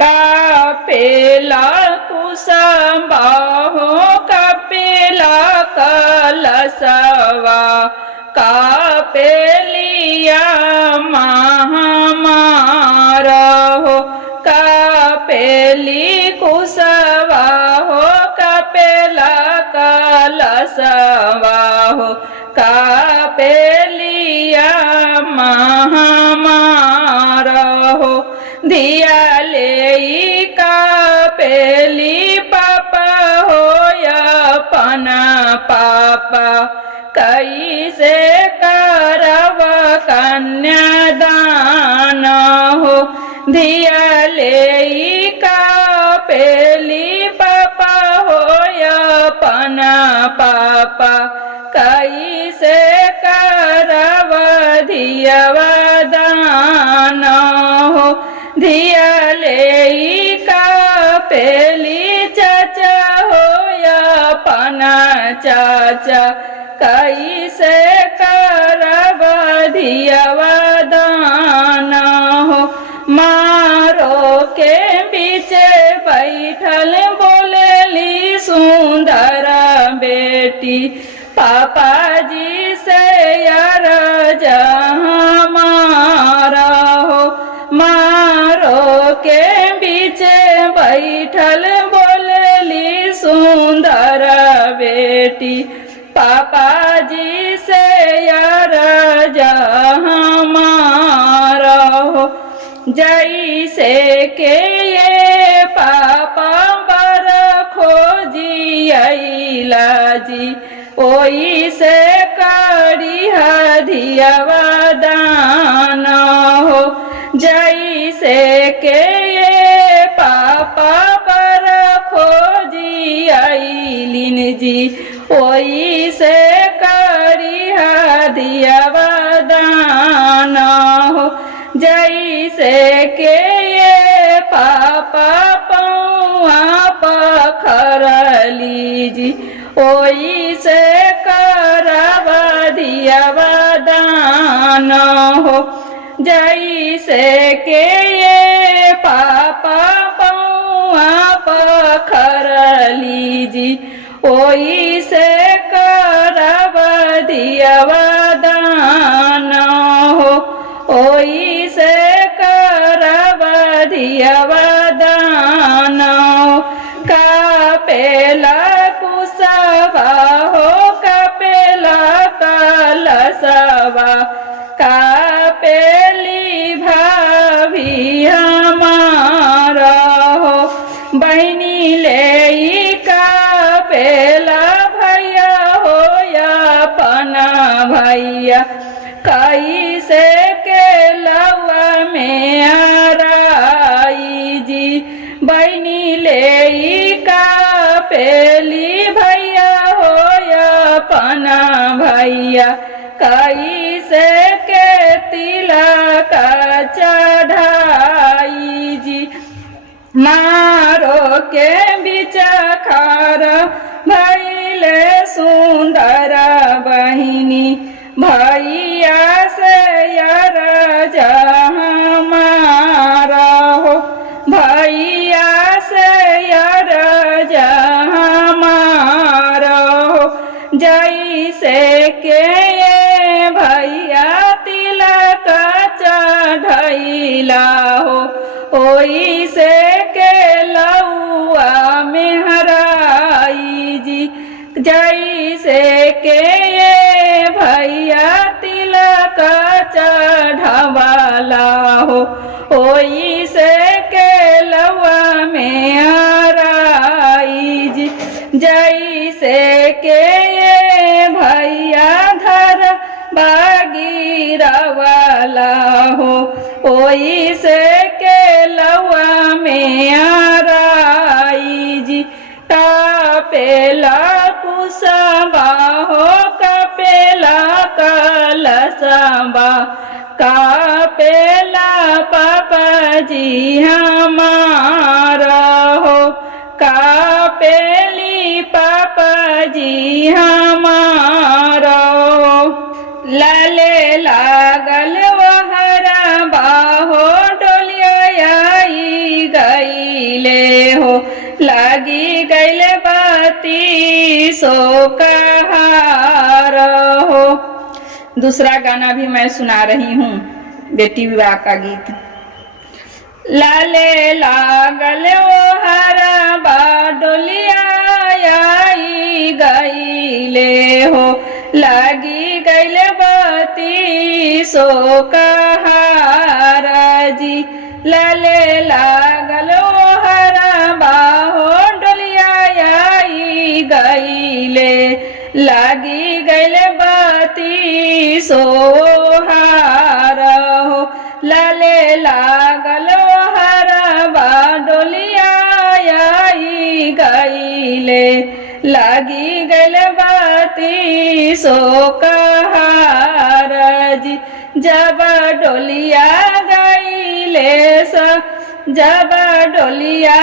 कापेला कुसुम्बाहो कापेला कलशवा कापेलिया महामारहो कापेली कुसुम्बाहो कापेला कलशवा कापेलिया महामारहो धिया ले कापेली पापा हो अपना पापा कैसे करव कन्यादान हो धिया ले कापेली पापा हो अपना पापा कैसे करव धियवा दान हो धिया ले कापेली चाचा हो अपना चाचा कैसे करब धियवा दान हो मारो के पीछे बैठल बोलेली सुंदर बेटी पापा जी से यार हमारा हो मारो के पीछे बैठल बोलेली सुंदर बेटी पापा जी से यार हमारा हो जैसे के ये पापा बर खोजियला जी ओई से करी धियवा दान हो जैसे के ये पापा बर खोजियलिन जी ओई से करी धियवा दान हो जैसे के ये पापा पौआ पखरली जी ओई से करब धियवा दान हो जैसे के ये पापा पौआ पखरली जी ओई से करब धियवा दान हो ओई से करब धियवा दान कापेला कुसुम्बा हो कापेला कलशवा कापेली भाभी हमारा हो बहनी ले कापेला भैया हो अपना भैया कैसे के लवा में आराई जी बहनी ले कापेली भैया हो अपना भैया कैसे के तिलक चढ़ाई जी मारो के बिचखार भैले सुंदर बहिनी भैया से यार हमारा हो भैया से यार हमारा हो जैसे के ये भैया तिलक चढ़ैला हो ओई से के लौआ में हराई जी जैसे के ये भैया तिलक चढ़वाला हो ओई से के लौआ में हराई जी जैसे के ये भैया धर बागीरवाला हो ओई से के लौआ में आराई जी कापेला कुसुम्बा हो कापेला कलशवा कापेला पापा जी हमारा हो कापेली पापा जी हमारा लाले लागल वहरा बाहो डोलिया आई गई गईले हो, लागी गईले बाती सो कहार हो। दूसरा गाना भी मैं सुना रही हूँ, बेटी विवाह का गीत। लाले लागल ओ हरा बाडोलिया आई गईले हो, लागी गईले बाती सो कहारा जी। लाले लागल ओ हरा बाहो डोलिया आई गईले, लागी गईले बाती सो हारा हो। लाले लागल ओ हरा बाडोलिया आई गईले, लागी गईले बाती सो कहारा जी। जब डोलिया गईले सा, जब डोलिया